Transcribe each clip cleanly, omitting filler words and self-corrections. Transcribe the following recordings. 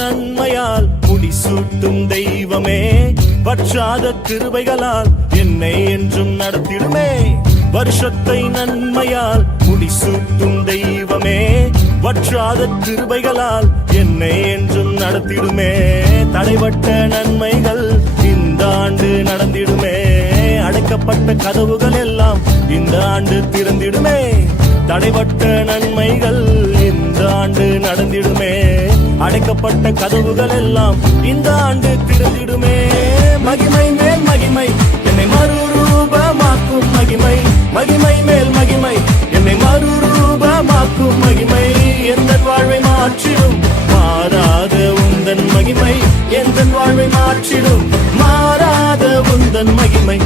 நன்மையால் முடிசூட்டும் தெய்வமே, வற்றாத கிருபைகளால் என்னை என்றும் நடத்திடுமே. வருஷத்தை நன்மையால் முடிசூட்டும் தெய்வமே, வற்றாத கிருபைகளால் என்னை என்றும் நடத்திடுமே. தடைபட்ட நன்மைகள் இந்த ஆண்டு நடந்திடுமே. அடைக்கப்பட்ட கதவுகள் எல்லாம் இந்த ஆண்டு திறந்திடுமே. தடைபட்ட நன்மைகள் இந்த ஆண்டு நடந்திடுமே. அடைக்கப்பட்ட கதவுகள் எல்லாம் இந்த ஆண்டு திறந்திடுமே. மகிமை மேல் மகிமை என்னை மறுரூபமாக்கும் மகிமை, மகிமை மேல் மகிமை என்னை மறுரூபமாக்கும் மகிமை. எந்த வாழ்வை மாற்றிடும் மாறாத உந்தன் மகிமை, எந்த வாழ்வை மாற்றிடும் மாறாத உந்தன் மகிமை.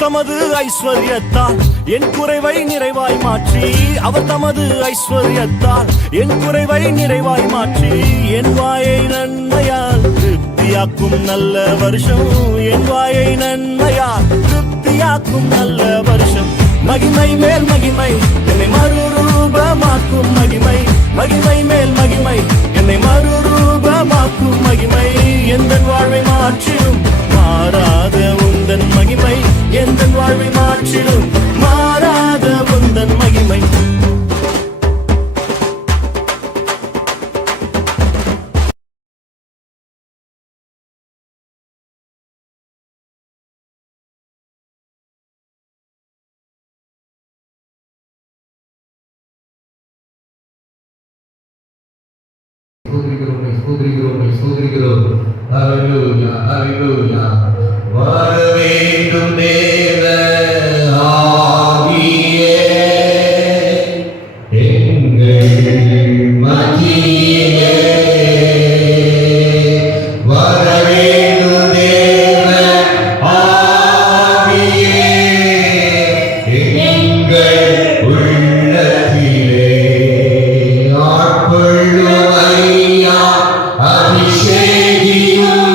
தமது ஐஸ்வர்யத்தால் என் குறைவை நிறைவாய் மாற்றி, அவர் தமது ஐஸ்வர்யத்தால் என் குறைவை நிறைவாய் மாற்றி, என் வாயை நன்மையால் திருப்தியாக்கும் நல்ல வருஷம், என் வாயை நன்மையால் திருப்தியாக்கும் நல்ல வருஷம். மகிமை மேல் மகிமை என்னை மறுரூபமாக்கும் மகிமை, மகிமை மேல் மகிமை என்னை மறுரூபமாக்கும் மகிமை. எந்த வாழ்வை மாற்றிடும் மாறாத உந்தன் மகிமை, எந்த வாழ்வை மாற்றிடும் மாறாத உந்தன் மகிமை. வர வேண்டும் தேவ ஆவியே எங்கள் மத்தியிலே, வர வேண்டும் தேவ ஆவியே எங்கள் உள்ளத்திலே, ஆட்கொள்ளும் ஐயா அபிஷேகியும்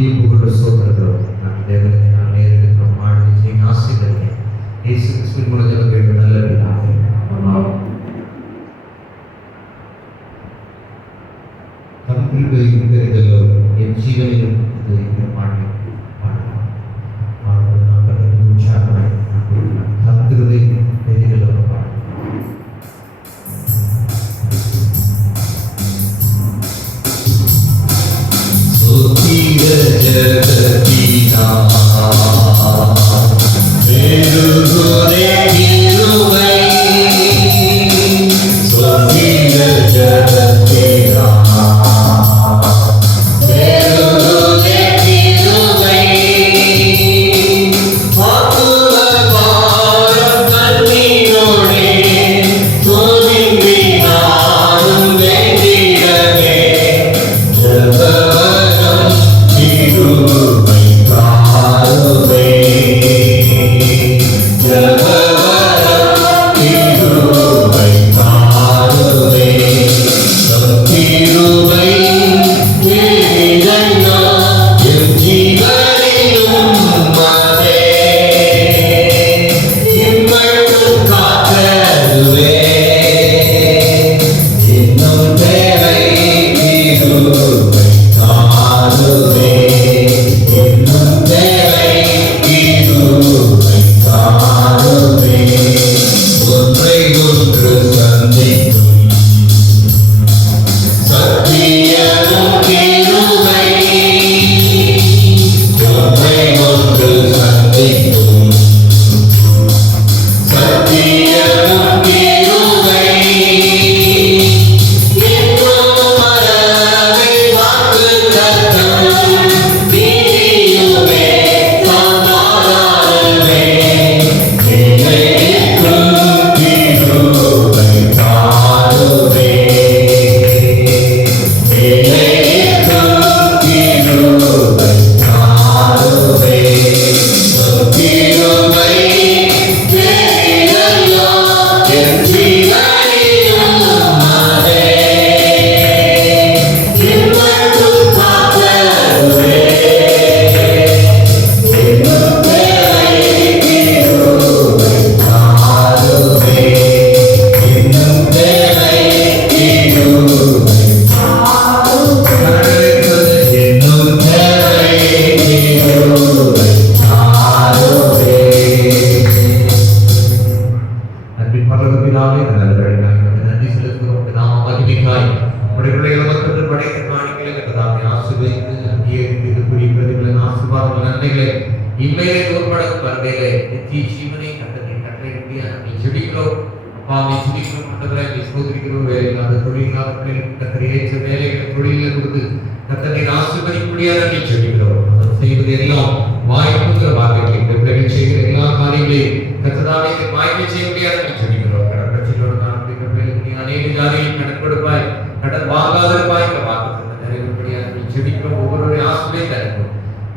துதியும் புகழ் சோதரக்கிறோம். நான் தேவனை நான் நேரில் மாற்றி ஆசைப்படுகிறேன். இயேசு கிறிஸ்துவின் மூலம் ஜெபம் நல்ல பிதாவே. ஆமென். தம்பிகளை தெரிந்தല്ലോ என் ஜீவனிலும் இது பாடி பாடலாம். பாடுவது நாம் கற்றுக் உற்சாகமாய் தம்பிகளை தெரிந்தല്ലോ பாடலாம்.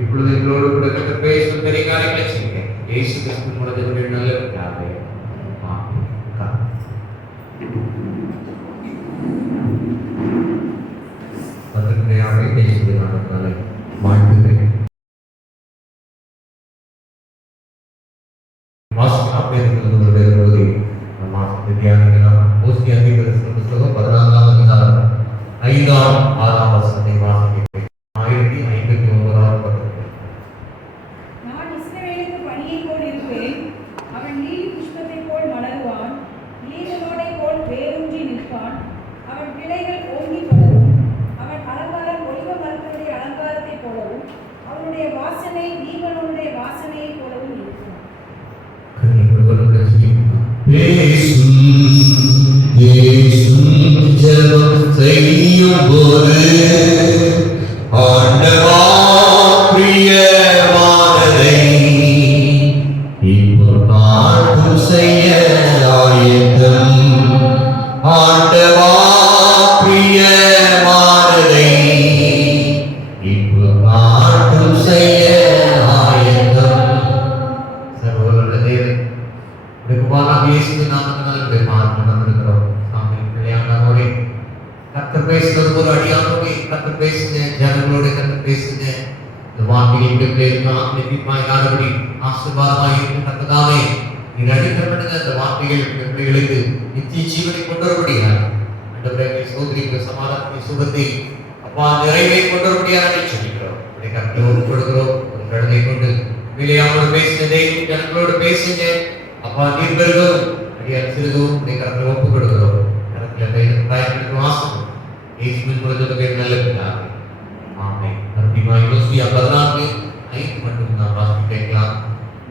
இப்பொழுது எங்களோடு கூட கர்த்தர் பேசும் பெரிய காரியங்களை செய்யுங்க. இயேசு கிறிஸ்துவின் மூலம் ஜெபம் நல்ல பிதாவே. ஆமென். பத்திரிகையாளரை இயேசுவின் நாமத்தினாலே வாழ்த்துகிறேன். வாசிக்கலாம் பேருந்துகளுடைய பகுதி மாசத்தை தியானிக்கலாம். ஓசியா தீர்க்கதரிசன புத்தகம் 14ஆம் அதிகாரம் 5ஆம் 6ஆம் வசனத்தை வாசிக்கிறேன். 1059ஆம் பக்கம். நான் இஸ்ரவேலுக்கு பனியைப் போல் இருப்பேன், அவன் லீலி புஷ்பத்தைப் போல் மலருவான், லீலனோடைப் போல் வேரூன்றி நிற்பான், அவன் கிளைகள் ஓங்கி படரும், அவன் அலங்காரம் ஒலிவ மரத்தினுடைய அலங்காரத்தைப் போலவும், அவனுடைய வாசனை லீபனோனுடைய வாசனையைப் போலவும் இருக்கும். ஜெபம் செய்யும் போது ஆண்டவா பிரியமானதை இப்போ பாட்டு செய்ய ஆயத்தம். ஆண்டவா பிரியமானதை இப்போ பாட்டு செய்ய ஆயத்தம். சகோதரர்களே, இயேசுவின் நாமத்தினால் மாற்றம் வந்திருக்கிறோம். சாமி பிள்ளையானவரே, கர்த்தர் பேசுவது ஒரு அடியானோடு கர்த்தர் வார்த்தையை நெற்றிப்பாயாதபடி ஆசீர்வாதமாக இருக்கத்தக்கதாவே நீர் அளிக்கப்படுகிற அந்த வார்த்தைகள் பிள்ளைகளுக்கு நித்திய ஜீவனை கொண்டு வரும்படியாக ஆண்டவரே சோதரிக்கு சமாதானத்தை சுகத்தை அப்பா நிறைவே கொண்டு வரும்படியாக சொல்லிக்கிறோம். கருத்தோடு கொடுக்கிறோம். ஒரு கழுதை கொண்டு விலையாமோடு பேசினதை ஜனங்களோடு பேசுங்க அப்பா. நீர் பெருகும் அடியார் சிறுதும் கருத்தை ஒப்புக் கொடுக்கிறோம். கருத்தில் பயன்படுத்தும் வாசம் இயேசுவின் மூலத்துக்கு நல்ல பிதாவே. ஆமென். மறுபடியும் யோசியா 14:5 மட்டும் நாம் வாசித்து கேட்கலாம்.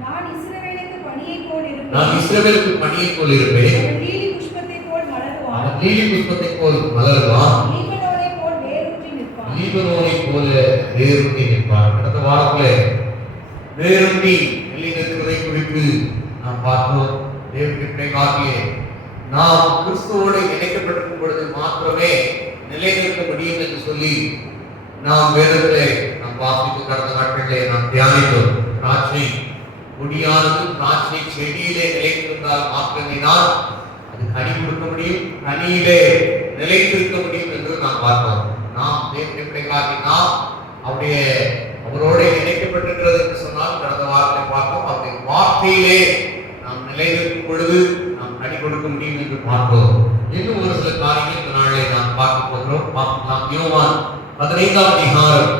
நான் இஸ்ரவேலுக்கு பனியைப் போல் இருப்பேன். நான் இஸ்ரவேலுக்கு பனியைப் போல் இருப்பேன். அவன் லீலி புஷ்பத்தைப் போல் மலருவான். அவன் லீலி புஷ்பத்தைப் போல் மலருவான். லீபனோனைப் போல் வேரூன்றி நிற்பான். லீபனோனைப் போல வேரூன்றி நிற்பான். கடந்த வாரத்திலே வேரூன்றி நிலைநிற்கிறதை குறித்து நாம் பார்த்தோம். தேவனுடைய வாக்கிலே நாம் கிறிஸ்துவோடு இணைக்கப்பட்டிருக்கும் பொழுது மாத்திரமே நிலைநிற்க முடியும் என்று சொல்லி நாம் வேதத்திலே நாம் வாசித்து கடந்த நாட்களிலே நாம் தியானித்தோம். திராட்சை கொடியானது திராட்சை செடியிலே நிலைத்திருந்தால் மாத்திரமே தான் அது கனி கொடுக்க முடியும், கனியிலே நிலைத்திருக்க முடியும் என்று நாம் பார்த்தோம். நாம் தேவனுடைய நாம் அவருடைய அவரோடு இணைக்கப்பட்டிருக்கிறது என்று சொன்னால் கடந்த வாரத்தை பார்த்தோம். அவருடைய வார்த்தையிலே நாம் நிலைநிற்கும் பொழுது நாம் கனி கொடுக்க முடியும் என்று பார்த்தோம். இன்னும் ஒரு சில காரியங்கள் இந்த நாளிலே நாம் பார்க்க போகிறோம். நாம் யோவான் 15ஆம் அதிகாரம்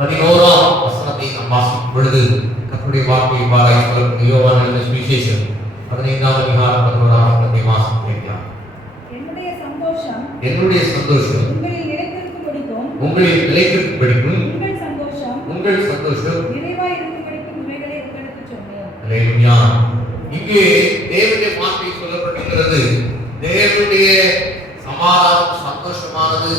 11ஆம் வசனத்தை நாம் வாசிக்கும் பொழுது கர்த்தருடைய வார்த்தை இவ்வாறாய் சொல்லப்படுகிறது. யோவான் எழுதின சுவிசேஷம் 15ஆம் அதிகாரம் 11ஆம் வசனத்தை வாசித்து கேட்கலாம். என்னுடைய சந்தோஷம் உங்களில் நிலைத்திருக்கும்படிக்கும் உங்களில் நிலைத்திருக்கும்படிக்கும் உங்கள் சந்தோஷம் நிறைவாய் இருக்கும்படிக்கும் இவைகளை உங்களுக்கு சொன்னேன். அல்லேலூயா. இங்கே தேவனுடைய வார்த்தை சொல்லப்பட்டிருக்கிறது. தேவனுடைய சமாதானம் சந்தோஷமானது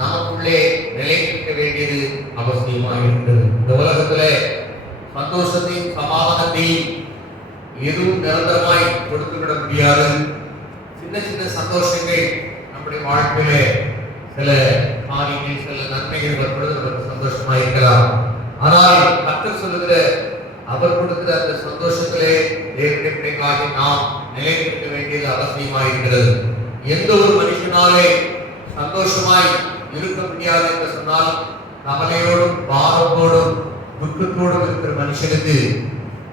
நமக்குள்ளே நிலைத்திருக்க வேண்டியது அவசியமாக இருக்கிறது. இந்த உலகத்திலே சந்தோஷத்தையும் சமாதானத்தையும் எதுவும் நிரந்தரமாய் கொடுத்துவிட முடியாது. சின்ன சின்ன சந்தோஷங்கள் நம்முடைய வாழ்க்கையிலே சில காரியங்கள் சில நன்மைகள் வரும்பொழுது நமக்கு சந்தோஷமாக இருக்கலாம். ஆனால் கர்த்தர் சொல்லுகிற அவர் கொடுக்கிற அந்த சந்தோஷத்திலே தேவனுடைய பிள்ளைகளாகி நாம் நிலைநிற்க வேண்டியது அவசியமாக இருக்கிறது. எந்த ஒரு மனுஷனாலே சந்தோஷமாய் இருக்க முடியாது என்று சொன்னால் கவலையோடும் பாரத்தோடும் துக்கத்தோடும் இருக்கிற மனுஷனுக்கு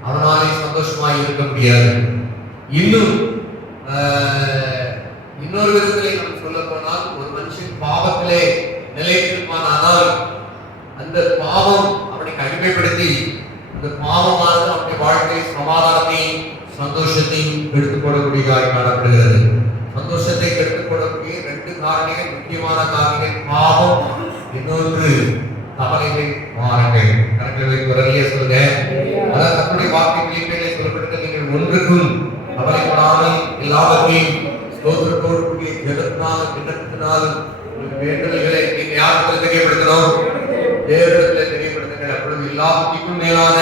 அவனாலே சந்தோஷமாய் இருக்க முடியாது. இன்னும் இன்னொரு விதத்திலே நாம் சொல்ல போனால் ஒரு மனுஷன் பாவத்திலே நிலைத்திருப்பானால் அந்த பாவம் அவனை அடிமைப்படுத்தி அந்த பாவமானது அவனுடைய வாழ்க்கையில் சமாதானத்தையும் சந்தோஷத்தையும் எடுத்துக் கொள்ளக்கூடியதாக காணப்படுகிறது. சந்தோஷத்தை எடுத்துக் கொள்ளக்கூடிய 2 காரணிகள், முக்கியமான காரணிகள் பாவம், இன்னொன்று கவலைகள், மாறங்கள். கணக்கில் வைத்து வரலையே சொல்லுங்க. அதாவது நம்முடைய வார்த்தைகளிலே சொல்லப்பட்ட நீங்கள் ஒன்றுக்கும் கவலைப்படாமல் எல்லாவற்றையும் ஸ்தோத்திரத்தோடு கூடிய ஜெபத்தினாலும் விண்ணப்பத்தினாலும் உங்களுக்கு வேண்டுதல்களை நீங்க யாருக்கு தெரியப்படுத்தணும்? தேவனிடத்தில் தெரியப்படுத்துங்கள். அப்பொழுது எல்லாவற்றுக்கும் மேலான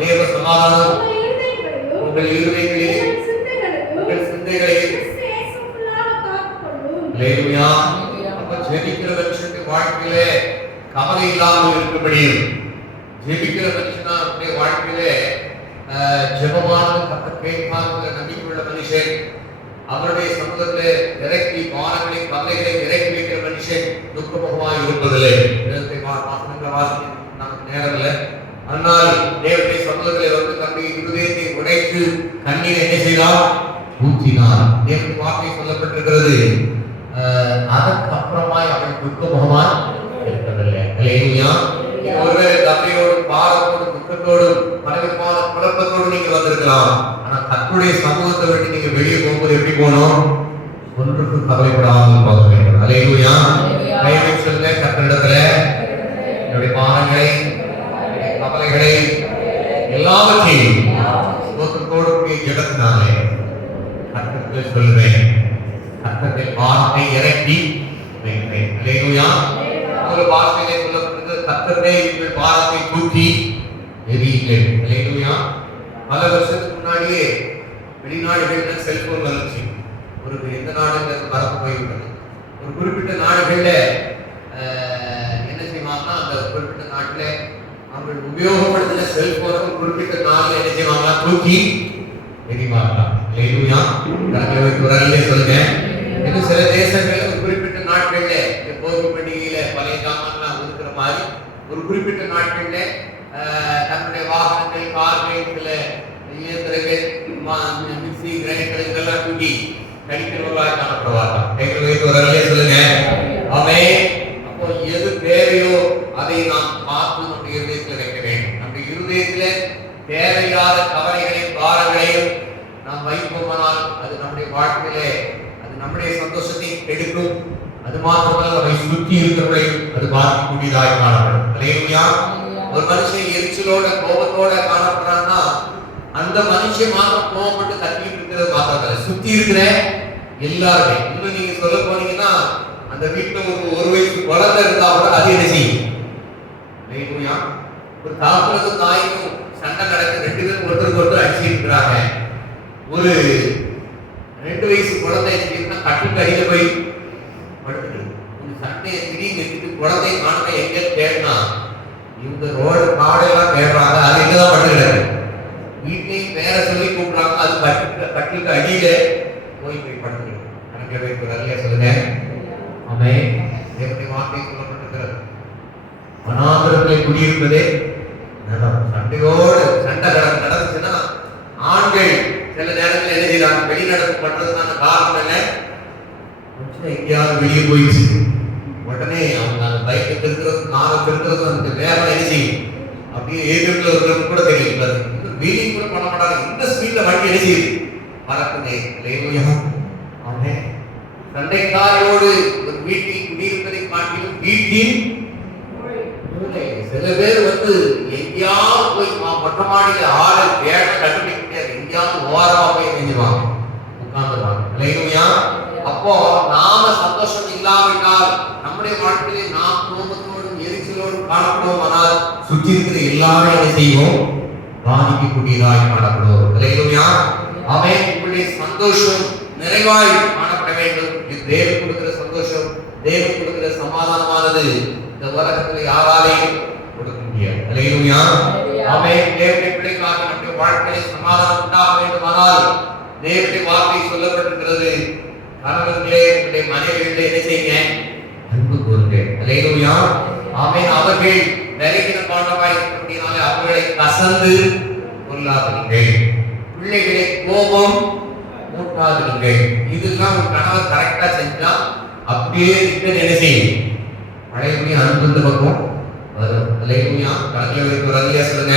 தேவ சமாதானம் உங்கள் இருதயங்களில் உங்கள் சிந்தைகளில். அல்லேலூயா. அப்ப ஜெபிக்கிற மனுஷனுடைய வாழ்க்கையிலே கவலை இல்லாமல் இருக்க முடியும். ஜெபிக்கிற மனுஷனுடைய வாழ்க்கையிலே ஜெபமானது கர்த்தர் கேட்பார்ங்கிற நம்பிக்கையுள்ள மனுஷன், அவருடைய சமூகத்திலே இறக்கி வானங்களை கவலைகளை இறக்கி வைக்கிற மனுஷன் துக்கமுகமாக இருப்பதில்லை. நமக்கு நேரம் இல்லை. ஆனால் தேவனுடைய சமூகத்திலே வந்து தன்னுடைய இருதயத்தை உடைத்து கண்ணீர் என்ன செய்தார்? ஊற்றினார். தேவனுடைய வார்த்தை சொல்லப்பட்டிருக்கிறது. அதற்கு அப்புறமாய் அவன் துக்கமுகமாய் இருப்பதில்லை. அல்லேலூயா. ஒருவேளை கவலையோடும் பாரத்தோடும் துக்கத்தோடும் பலவிதமான குழப்பத்தோடு நீங்க வந்திருக்கலாம். ஆனா கர்த்தருடைய சமூகத்தை விட்டு நீங்க வெளியே போகும்போது எப்படி போகணும்? ஒன்றுக்கும் கவலைப்படாமல் போக வேண்டும். அல்லேலூயா. கையை சொல்லுங்க, கர்த்தரிடத்துல என்னுடைய பாரங்களை கவலைகளை எல்லாவற்றையும் சோத்திரத்தோடு கூடிய ஜெபத்தினாலே கர்த்தருக்கு சொல்லுவேன். கர்த்தருடைய வார்த்தை இறக்கி வைப்பேன். அல்லேலூயா. ஒரு வார்த்தையிலே சொல்லப்பட்டது, கர்த்தரே உங்கள் பாரத்தை தூக்கி எறியுங்கள். அல்லேலூயா. பல வருஷத்துக்கு முன்னாடியே வெளிநாடுகள்ல செல்போன் வந்துச்சு. ஒரு எந்த நாடுங்கிறது மறந்து போய்விட்டது. ஒரு குறிப்பிட்ட நாடுகள்ல என்ன செய்வாங்கன்னா அந்த குறிப்பிட்ட நாட்டில் நாங்கள் உபயோகப்படுத்தின செல்போனை குறிப்பிட்ட நாள் என்ன செய்வாங்களா, தூக்கி எரிவாங்களா? இல்லையா? குரல்ல சொல்லுங்க. இன்னும் சில தேசங்கள்ல ஒரு குறிப்பிட்ட நாட்கள்ல போகி பண்டிகையில பழைய ஜாமான்லாம் ஒதுக்குற மாதிரி ஒரு குறிப்பிட்ட நாட்கள்ல தன்னுடைய வாகனங்கள், கார்கள், சில இயந்திரங்கள், மிக்சி, கிரைண்டர் இதெல்லாம் தூக்கி கடிக்கிறவர்களாக காணப்படுவார்கள். குரல்ல சொல்லுங்க. ஆமே. அப்போ எது தேவையோ அதை நாம் பார்த்து நம்முடைய இருதயத்தில் வைக்க வேண்டும். நம்முடைய இருதயத்துல தேவையில்லாத கவலைகளையும் பாரங்களையும் நாம் வைப்போமானால் அது நம்முடைய வாழ்க்கையிலே அது நம்முடைய சந்தோஷத்தை கெடுக்கும். அது மாத்திரமல்ல நம்மை சுற்றி இருக்கிறவர்களையும் அது பாதிக்கக்கூடியதாக காணப்படும். அல்லேலூயா. ஒரு மனுஷன் எரிச்சலோட கோபத்தோட காணப்படுறான்னா அந்த மனுஷன் மாத்திரம் கோபப்பட்டு கத்திட்டு இருக்கிறது மாத்திரம் சுத்தி இருக்கிற எல்லாருமே. இன்னும் நீங்க சொல்ல போனீங்கன்னா அந்த வீட்டுல ஒரு வயசு குழந்தை இருந்தா கூட அது என்ன செய்யும்? அல்லேலூயா. ஒரு தாப்புக்கும் தாய்க்கும் சண்டை நடக்க 2 பேரும் ஒருத்தருக்கு ஒருத்தர் அடிச்சு இருக்கிறாங்க. ஒரு 2 வயசு குழந்தை இருந்தா கட்டுக்கு அடியில போய் படுத்துட்டு சண்டையை திடீர்னு எடுத்துட்டு குழந்தைய காண எங்க தேடினா இவங்க ரோடு காடெல்லாம் தேடுறாங்க. அது எங்கதான் படுத்துக்கிறாங்க. வீட்லையும் வேற சொல்லி கூப்பிடுறாங்க. அது கட்டுக்கு அடியில போய் படுத்துக்கிறது. கணக்கில் வைப்பு நல்ல சொல்லுங்க. ஆமே. தேவனுடைய வார்த்தை சொல்லப்பட்டிருக்கிறது. வனாந்திரத்திலே குடியிருப்பதே சண்டையோடு சண்டை நடந்துச்சுன்னா ஆண்கள் சில நேரத்தில் என்ன செய்யறாங்க, வெளிநடப்பு பண்றதுக்கான காரணம் என்ன? எங்கேயாவது வெளியே போயிடுச்சு உடனே அவங்க அந்த பைக்கை திருக்கிறது, காரை திருக்கிறது, அந்த வேகம் என்ன செய்யும்? அப்படியே ஏற்கனவே இருக்கிறது கூட தெரியாது. வீலிங் கூட பண்ண மாட்டாங்க. இந்த ஸ்பீட்ல வண்டி என்ன செய்யுது? பறக்குதே. ஆமே. சண்டைக்காரோடு ஒரு வீட்டில் குடியிருப்பதை காட்டிலும் வீட்டில் சில பேர் எங்கேயாவது போய் மொட்டை மாடியில ஆள வேட கண்டுபிடிக்க முடியாது. எங்கேயாவது ஓரமா போய் செஞ்சுவாங்க, உட்கார்ந்துருவாங்க. இல்லையா? அப்போ நாம சந்தோஷம் இல்லாவிட்டால் நம்முடைய வாழ்க்கையிலே நாம் கோபத்தோடும் எரிச்சலோடும் காணப்படுவோம். ஆனால் சுற்றி இருக்கிற எல்லாரும் என்ன செய்வோம்? பாதிக்கக்கூடியதாய் காணப்படுவோம். இல்லையா? அவன் உங்களுடைய சந்தோஷம் நிறைவாய் காணப்பட வேண்டும். இது தேவன் கொடுக்கிற சந்தோஷம், தேவன் கொடுக்கிற சமாதானமானது இந்த உலகத்தில் யாராலையும் கொடுக்க முடியாது. அல்லேலூயா. ஆமென். தேவனுடைய பிள்ளைகளாக நம்முடைய வாழ்க்கையில் சமாதானம் உண்டாக வேண்டுமானால் தேவனுடைய வார்த்தை சொல்லப்பட்டிருக்கிறது. கணவர்களே உங்களுடைய மனைவிகளே என்ன செய்யுங்க? அன்பு கூறுங்க. அல்லேலூயா. ஆமென். அவர்கள் விலகின பாண்டமாய் இருக்கிறபடினாலே அவர்களை கசந்து கொள்ளாதீர்கள். பிள்ளைகளை கோபம் மூட்டாதீர்கள். இதெல்லாம் ஒரு கணவர் கரெக்டா செஞ்சா அப்படியே என்ன செய்யும்? பழைய அன்பு இந்த பக்கம் வரும். அல்லேலூயா. கடைசியில் ஒரு அதிகாரம் சொல்லுங்க.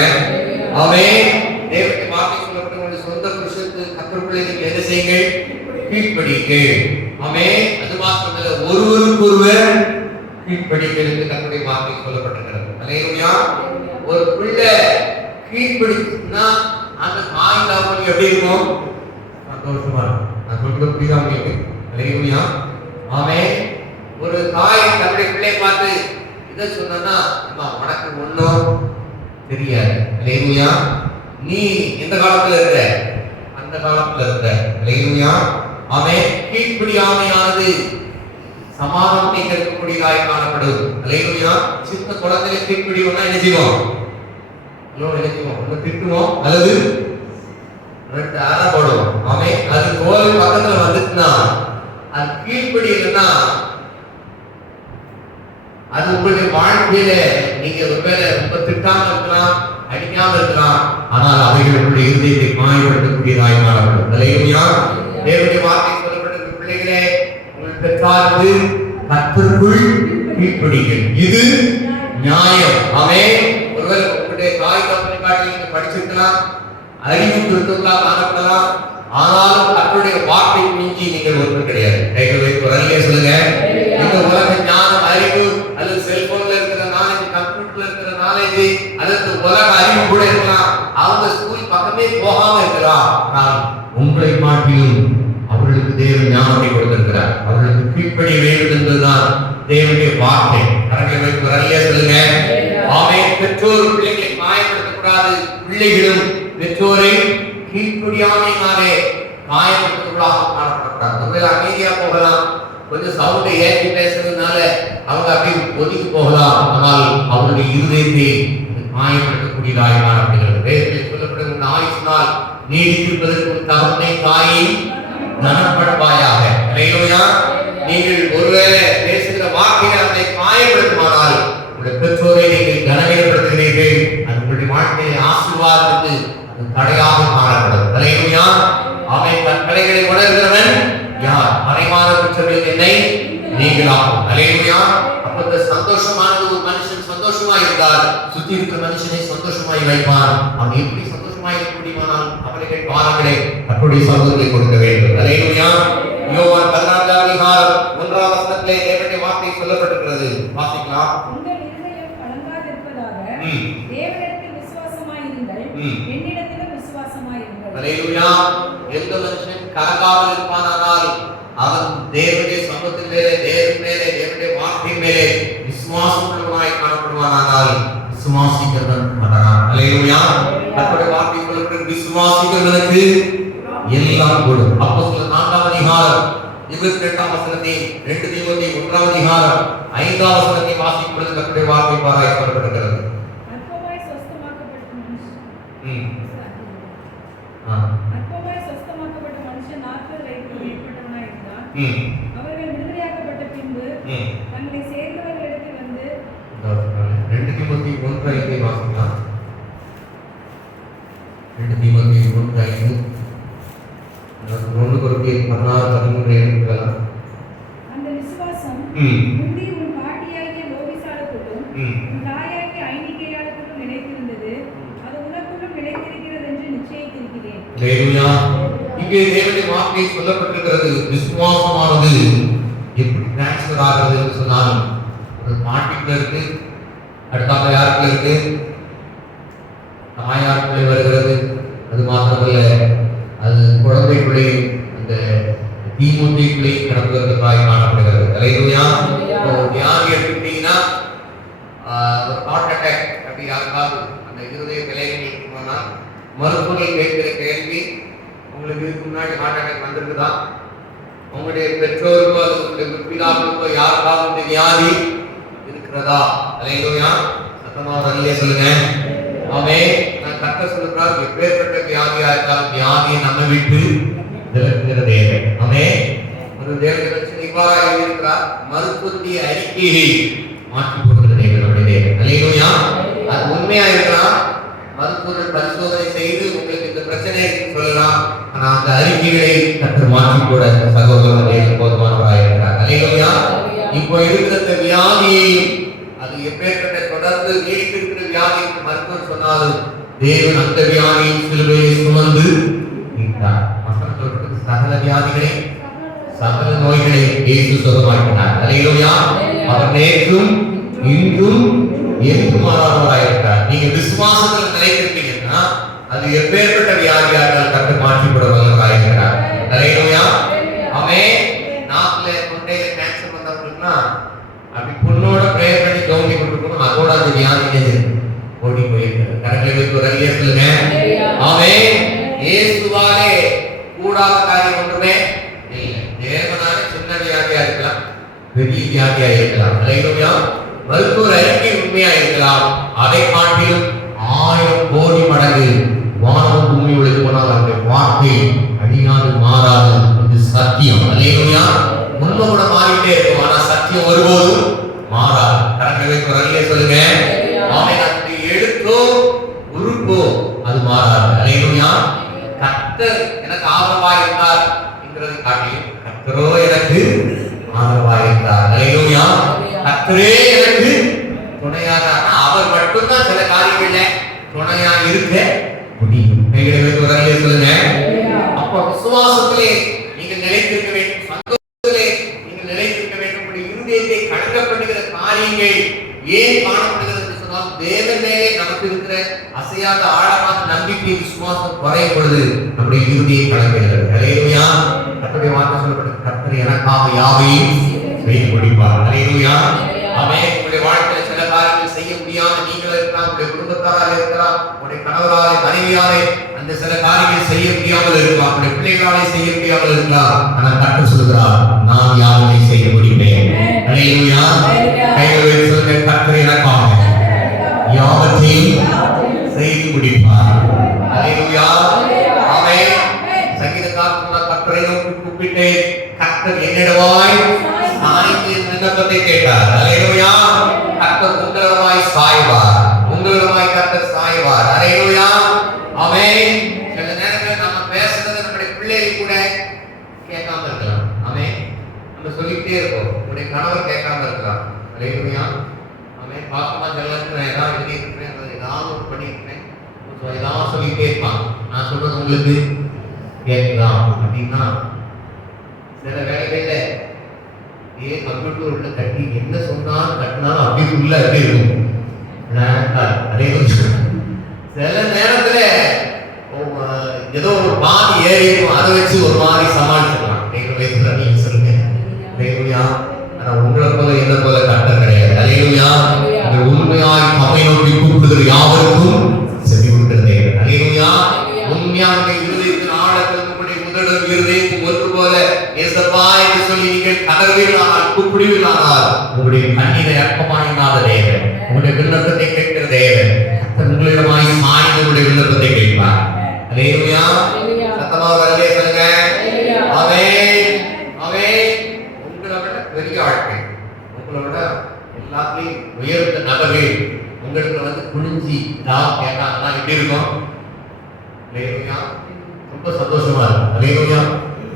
ஆமென். தேவனுடைய வார்த்தை சொல்லப்பட்ட உங்களுடைய சொந்த புருஷனுக்கு கர்த்தருக்குள்ளே நீங்கள் என்ன செய்யுங்கள்? கீழ்ப்படியுங்கள். ஆமென். அது மாத்திரமல்ல ஒருவருக்கொருவர் கீழ்ப்படியுங்கள் என்று கர்த்தருடைய வார்த்தை சொல்லப்பட்டிருக்கிறது. அல்லேலூயா. ஒரு பிள்ளை கீழ்ப்படிச்சுன்னா அந்த தாய் தகப்பனுக்கு எப்படி இருக்கும்? சந்தோஷமா இருக்கும். நான் சொல்றது புரியுதா உங்களுக்கு? அல்லேலூயா. ஆமென். ஒரு தாய் தன்னுடைய பிள்ளை பார்த்து இதை சொன்னா உனக்கு ஒன்றும் தெரியாது. அல்லேலூயா. நீ எந்த காலத்துல இருக்க? அந்த காலத்துல இருக்க. அல்லேலூயா. ஆமென். கீழ்ப்படியாமையானது சமாதானத்தை கற்கக்கூடியதாய் காணப்படும். அல்லேலூயா. சின்ன குழந்தைகளை கீழ்ப்படியோம்னா என்ன செய்வோம்? என்ன செய்வோம்? ஒன்று திட்டுவோம் அல்லது 2 ஆரா போடுவோம். ஆமென். அது கோல் பக்கத்துல வந்துட்டுனா அது கீழ்ப்படி இல்லைன்னா அது உங்களுடைய வாழ்க்கையில நீங்க ஒருவேளை ரொம்ப திட்டாம இருக்கலாம், அடிக்காம இருக்கலாம், ஆனால் அவைகள் உங்களுடைய இருதயத்தை காயப்படுத்தக்கூடியதாய் காணப்படும். அல்லேலூயா. தேவனுடைய வார்த்தை சொல்லப்பட்ட பிள்ளைகளே உங்கள் பெற்றாருக்கு கர்த்தருக்குள் கீழ்ப்படியுங்கள். இது நியாயம். ஆமென். ஒருவேளை உங்களுடைய தாய் தகப்பனை காட்டி நீங்க படிச்சிருக்கலாம், அறிவு திருத்தங்களாக காணப்படலாம், ஆனாலும் கர்த்தருடைய வார்த்தை மிஞ்சி நீங்கள் ஒன்றும் கிடையாது. கைகள் வைத்து குரல்லே சொல்லுங்க. இந்த உலக ஞானம், அறிவு அல்லது செல்போன்ல இருக்கிற நாலேஜ், கம்ப்யூட்டர்ல இருக்கிற நாலேஜ் அல்லது உலக அறிவு கூட இருக்கலாம். அவங்க ஸ்கூல் பக்கமே போகாம இருக்கலாம். ஆனால் உங்களை காட்டிலும் அவர்களுக்கு தேவன் ஞானத்தை கொடுத்திருக்கிறார். அவர்களுக்கு கீழ்ப்படிய வேண்டும் என்பதுதான் தேவனுடைய வார்த்தை. கரங்களை வைத்து குரல்லே சொல்லுங்க. ஆமென். பெற்றோர் பிள்ளைகளை காயப்படுத்தக்கூடாது. பிள்ளைகளும் பெற்றோரை கீழ்ப்படியாமையினாலே காயப்படுத்தக்கூடாது காணப்படக்கூடாது. ஒருவேளை அமைதியா போகலாம், கொஞ்சம் சவுண்டை ஏற்றி பேசுறதுனால அவங்க அப்படி ஒதுக்கி போகலாம், ஆனால் அவருடைய இருதயத்தை மாயப்படுத்தக்கூடியதாக காணப்படுகிறது. வேதத்தில் சொல்லப்படும் உன் ஆயுசினால் நீடித்திருப்பதற்கு உன் தகப்பனை தாயை கனப்படுவாயாக. அல்லேலூயா. நீங்கள் ஒருவேளை பேசுகிற வார்த்தைகள் அதை காயப்படுத்துமானால் உங்களுடைய பெற்றோரை நீங்கள் கனவீனப்படுத்துகிறீர்கள். அது உங்களுடைய வாழ்க்கையை ஆசீர்வாதத்துக்கு அது தடையாக காணப்படும். அல்லேலூயா. அவன் தன் கலைகளை உணர்கிறவன் யார்? மறைவான குற்றங்கள் என்னை நீங்களாகும். அல்லேலூயா. அப்ப இந்த சந்தோஷமானது ஒரு மனுஷன் சந்தோஷமாய் இருந்தால் சுத்தி இருக்கிற மனுஷனை சந்தோஷமாய் வைப்பான். அவன் எப்படி சந்தோஷமாய் இருக்க முடியுமானால் அவர்கள் வாரங்களை கர்த்தருடைய சமூகத்தில் கொடுக்க வேண்டும். அல்லேலூயா. யோவான் 14 அதிகாரம் 1 வசனத்திலே தேவனுடைய வார்த்தை சொல்லப்பட்டிருக்கிறது. வாசிக்கலாம். உங்கள் இருதயம் கலங்காதிருப்பதாக தேவனிடத்தில் விசுவாசமாயிருங்கள், என்னிடத்திலும் விசுவாசமாயிருங்கள். அல்லேலூயா. எந்த மனுஷன் கலங்காமல் இருப்பானால் அவன் தேவனுடைய சமூகத்தின் மேலே, தேவன் மேலே, தேவனுடைய வார்த்தையின் மேலே விசுவாசம் உள்ளவனாய் காணப்படுவானால் விசுவாசிக்கிறவன் மகனான். அல்லேலூயா. கர்த்தருடைய வார்த்தை சொல்லப்பட்டிருக்கிறது, விசுவாசிக்கிறவனுக்கு எல்லாம் கூடும். அப்போஸ்தலர் 4 அதிகாரம் 28 வசனத்தை, 2 தீமோத்தேயு 1 அதிகாரம் 5 வசனத்தை வாசிக்கும் பொழுது கர்த்தருடைய வார்த்தை பாராய் சொல்லப்பட்டிருக்கிறது. அற்பமாய் சொஸ்தமாக்கப்பட்ட மனுஷன் நாற்பது வயதுக்கு மேற்பட்டவனாய் இருந்தான். அவர்கள் விடுதலையாக்கப்பட்ட பின்பு தங்களை சேர்ந்தவர்களிடத்தில் வந்து 2 தீமோத்தேயு 1:5 வாசிக்கலாம். 2 தீமோத்தேயு 1:5 1 கொரிந்தியர் 16:13 எடுக்கலாம். அந்த விசுவாசம் முந்தி உன் பாட்டியாகிய லோவிசாளுக்குள்ளும் உன் தாயாகிய ஐனிகேயாளுக்குள்ளும் நிலைத்திருந்தது, அது உனக்குள்ளும் நிலைத்திருக்கிறது என்று நிச்சயித்திருக்கிறேன். அல்லேலூயா. இங்கே தேவனுடைய வார்த்தை சொல்லப்பட்டிருக்கிறது. விசுவாசமானது எப்படி டிரான்ஸ்ஃபர் ஆகிறது என்று சொன்னால் ஒரு பாட்டிக்குள்ள இருக்கு, அடுத்தாப்புல யாருக்குள்ள இருக்கு, தாயாருக்குள்ளே வருகிறது. அது மாத்திரமல்ல, அது குழந்தைக்குள்ளே அந்த தீமோத்தேயுக்குள்ளே கடப்பதற்காக காணப்படுகிறது. அல்லேலூயா. வியாதி எடுத்துக்கிட்டீங்கன்னா ஒரு ஹார்ட் அட்டாக் அப்படி யாருக்காவது அந்த இருதய விளைவுகள் இருக்குமானால் மருத்துவர்கள் கேட்கிற கேள்வி, உங்களுக்கு இதுக்கு முன்னாடி ஹார்ட் அட்டாக் வந்திருக்குதா? உங்களுடைய பெற்றோருக்கோ அது உங்களுடைய பிதாக்களுக்கோ யாருக்காவது இந்த வியாதி இருக்கிறதா? அல்லேலூயா. சத்தமாக நல்லே சொல்லுங்க. ஆமென். நான் கர்த்தர் சொல்லுகிறார், எப்பேற்பட்ட வியாதியா இருந்தாலும் வியாதியை நம்ம விட்டு விலக்குகிற தேவன். ஆமென். ஒரு தேவன் இவ்வாறாக இருக்கிறார், மருத்துவத்திய அறிக்கையை மாற்றி போடுகிற தேவன் நம்முடைய தேவன். அல்லேலூயா. அது உண்மையா இருக்கலாம். மருத்துவர்கள் பரிசோதனை செய்து உங்களுக்கு இந்த பிரச்சனை சொல்லலாம். ஆனா அந்த அறிக்கைகளை கர்த்தர் மாற்றி போட சகோதரர்கள் போதுமானவராக இருக்கிறார். அல்லேலூயா. இப்போ இருக்கிற இந்த வியாதியை அது எப்பேற்பட்ட தொடர்ந்து நீடித்திருக்கிற வியாதி மருத்துவர் சொன்னாலும் தேவன் அந்த வியாதியை சிலுவையை சுமந்து நீட்டார். வசனம் சொல்றது, சகல வியாதிகளை சகல நோய்களை இயேசு சுகமாக்கினார். அல்லேலூயா. அவர் நேற்றும் இன்றும் என்றும் மாறாதவராக இருக்கிறார். நீங்க விசுவாசத்தில் நிலைத்திருப்பீங்கன்னா அது எப்பேற்பட்ட வியாதியாக இருந்தாலும் கர்த்தர் மாற்றி போட வல்லவராக இருக்கிறார். அல்லேலூயா. ஆமென். நாக்குல தொண்டையில கேன்சர் வந்தவங்களுக்குன்னா அப்படி பொண்ணோட பிரேயர் பண்ணி கவுண்டி கொண்டிருக்கணும், அதோட அந்த வியாதி ஓடி போயிருக்கிறது. கரங்களை வைத்து ஒரு அல்லேலூயா சொல்லுங்க. ஆமென். இயேசுவாலே கூடாத காரியம் ஒன்றுமே இல்லை. தேவனாலே சின்ன வியாதியா இருக்கலாம், பெரிய வியாதியா இருக்கலாம். அல்லேலூயா. மருத்துவர் அறிக்கை உண்மையா இருக்கலாம், அதை காட்டிலும் 1000 கோடி மடங்கு வானம் பூமி ஒழித்து போனால் அந்த வார்த்தை அடியாது மாறாது. இது சத்தியம். அல்லேலூயா. முன்பு கூட மாறிட்டே இருக்கும், ஆனா சத்தியம் ஒருபோதும் மாறாது. கரங்களை வைத்து ஒரு அல்லேலூயா சொல்லுங்க. ஆமென். அந்த எழுத்தோ உறுப்போ அது மாறாது. அல்லேலூயா. கர்த்தர் எனக்கு ஆதரவாய் இருந்தார் என்கிறதை காட்டிலும் கர்த்தரோ எனக்கு ஆதரவாய் இருந்தார். அல்லேலூயா. கர்த்தரே எனக்கு துணையாக, அவர் மட்டும்தான் சில காரியங்கள்ல துணையா இருக்க முடியும். கைகளை வைத்து ஒரு அல்லேலூயா சொல்லுங்க. அப்ப விசுவாசத்திலே நீங்கள் நிலைத்திருக்க வேண்டும், சந்தோஷத்திலே நீங்கள் நிலைத்திருக்க வேண்டும். இருதயத்தை கலங்கப்படுகிற காரியங்கள் ஏன் காணப்படுகிறது என்று சொன்னால் தேவன் மேலே நமக்கு இருக்கிற அசையாத ஆழமான நம்பிக்கை விசுவாசம் குறையும் பொழுது நம்முடைய இருதயம் கலங்குகிறது. அல்லேலூயா. கர்த்தருடைய வார்த்தை சொல்லப்பட்டது, கர்த்தர் எனக்காக யாவையும் செய்து முடிப்பார். அல்லேலூயா. ஆமென். உங்களுடைய வாழ்க்கையில சில காரியங்கள் செய்ய முடியாம நீங்களே இருக்கலாம், உங்களுடைய குடும்பத்தாரால் இருக்கலாம், உங்களுடைய கணவராலே மனைவியாலே அந்த சில காரியங்கள் செய்ய முடியாமல் இருக்கலாம், உங்களுடைய பிள்ளைகளாலே செய்ய முடியாமல் இருக்கலாம். ஆனால் கர்த்தர் சொல்கிறார், நான் யாவையும் செய்ய முடிப்பேன். அல்லேலூயா. கைகளை வைத்து சொல்லுங்க, கர்த்தர் எனக்காக யாவற்றையும் குடிப்பார். அல்லேலூயா. ஆமென். சங்கீதக்காரன் கர்த்தரை நோக்கி கூப்பிட்டேன், கர்த்தர் என்னிடமாய் சாய்ந்து என் விண்ணப்பத்தை கேட்டார். அல்லேலூயா. கர்த்தர் உங்களிடமாய் சாய்வார். உங்களிடமாய் கர்த்தர் சாய்வார். அல்லேலூயா. ஆமென். சில நேரங்களில் நம்ம பேசுறது நம்முடைய பிள்ளைகள் கூட கேட்காம இருக்கலாம். ஆமென். நம்ம சொல்லிக்கிட்டே இருக்கோம், உங்களுடைய கணவர் கேட்காம இருக்கலாம். அல்லேலூயா. ஆமென். பாக்கமா செல்லன்னு ஏதாவது எழுதியிருக்கிறேன், ஏதாவது ஒரு பண்ணியிருக்கிறேன், ஏதாவது சொல்லிக்கிட்டே இருப்பாங்க. நான் சொல்றது உங்களுக்கு கேட்குதா அப்படின்னா சில வேலைகள்ல கம்ப்யூட்டர் உள்ள கட்டி என்ன சொன்னாலும் கட்டினாலும் அப்படி உள்ள அப்படி இருக்கும். அதே சில நேரத்துல ஏதோ ஒரு பாதி ஏறி இருக்கும், அதை வச்சு ஒரு மாதிரி சமாளிச்சிடலாம். எங்க வயசுல நீங்க சொல்லுங்க. அல்லேலூயா. ஆனா உங்களை போல என்ன போல கட்டம் கிடையாது. அல்லேலூயா. உங்கள் உண்மையாய் அவை நோக்கி கூப்பிடுகிற யாவருக்கும் செவி கொடுக்கிறது. அல்லேலூயா. உண்மையாக இருதயத்தின் ஆழத்தில் உங்களுடைய முதலும் இருதயத்தும் ஒன்று போல ஏசப்பா என்று சொல்லி நீங்கள் கதறுவீர்களானால், கூப்பிடுவீர்களானால் உங்களுடைய கண்ணீரை அற்பமாயினாத தேவன், உங்களுடைய விண்ணப்பத்தை கேட்கிற தேவன் உங்களிடமாய் சாய்ந்து உங்களுடைய விண்ணப்பத்தை கேட்பார். அல்லேலூயா. சத்தமா வரலே சொல்லுங்க. ஆமென். ஆமென். உங்களை விட பெரிய ஆட்கள், உங்களை விட எல்லாத்தையும் உயர்ந்த நபர்கள் உங்களுக்கு வந்து குனிஞ்சி தான் கேட்டாங்கன்னா எப்படி இருக்கும்? அல்லேலூயா. ரொம்ப சந்தோஷமா இருக்கும். அல்லேலூயா.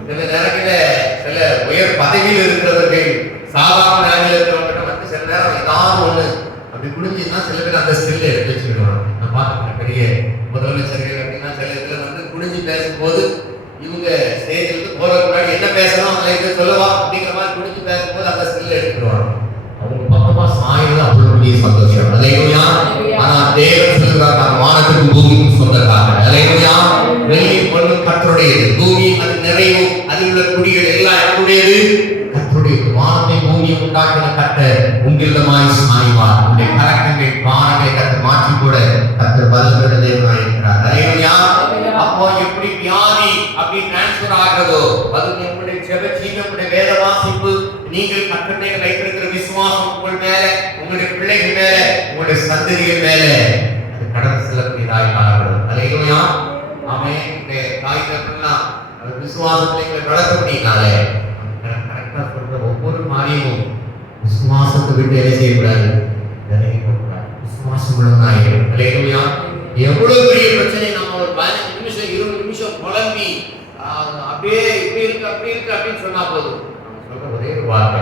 சில நேரங்களில் சில உயர் பதவியில் இருக்கிறவர்கள் சாதாரண நிலையில் இருக்கிறவங்க வந்து சில நேரம் ஏதாவது ஒண்ணு அப்படி குடிஞ்சுன்னா சில பேர் அந்த ஸ்டில்ல எடுத்து வச்சுக்கிடுவாங்க. நான் பார்த்துக்கிறேன், பெரிய முதலமைச்சர்கள் அப்படின்னா சில இதுல வந்து குடிஞ்சு பேசும்போது இவங்க ஸ்டேஜில் போறதுக்கு முன்னாடி என்ன பேசணும் அதில் சொல்லவா அப்படிங்கிற மாதிரி குடிஞ்சு பேசும்போது அந்த ஸ்டில்ல எடுத்துடுவாங்க. அவங்க பக்கமா சாயல் அவ்வளவு பெரிய சந்தோஷம். அல்லேலூயா. ஆனா தேவன் சொல்லுகிறார், நான் வானத்துக்கும் பூமிக்கும் சொந்தக்காரன். அல்லேலூயா. வெள்ளி பொண்ணு கர்த்தருடையது, பூமி அது நிறைவு, அதில் உள்ள குடிகள் எல்லாம் யாருடையது? கர்த்தருடையது. வானத்தை பூமியை உண்டாக்கின கர்த்தர் உங்களிடமாய் சாய்வார். உங்களுடைய கலக்கங்கள் வானங்களை கர்த்தர் மாற்றி கூட கர்த்தர் வல்லமையுள்ள தேவனாய் இருக்கிறார். அல்லேலூயா. அப்போ எப்படி வியாதி அப்படி டிரான்ஸ்பர் ஆகிறதோ அது உங்களுடைய ஜெபஜீவி, உங்களுடைய வேத வாசிப்பு, நீங்கள் கர்த்தரை வைத்திருக்கிற விசுவாசம் உங்கள் மேல, உங்களுடைய பிள்ளைகள் மேல, உங்களுடைய சந்ததிகள் மேல அது கடந்து செல்லக்கூடியதாய் காணப்படும். அல்லேலூயா. ஆமென். இந்த காய்கறிலாம் விசுவாசத்தை நடத்த முடியினாலே கரெக்டா சொல்ற ஒவ்வொரு காரியமும் விசுவாசத்தை விட்டு என்ன செய்யக்கூடாது, விலகி போகக்கூடாது. விசுவாசம் உள்ளதாயிரும். அல்லேலூயா. எவ்வளவு பெரிய பிரச்சனை நம்ம ஒரு 15 நிமிஷம் 20 நிமிஷம் குழம்பி அப்படியே இப்படி இருக்கு அப்படி இருக்கு அப்படின்னு சொன்னா போதும். நம்ம சொல்ற ஒரே ஒரு வார்த்தை,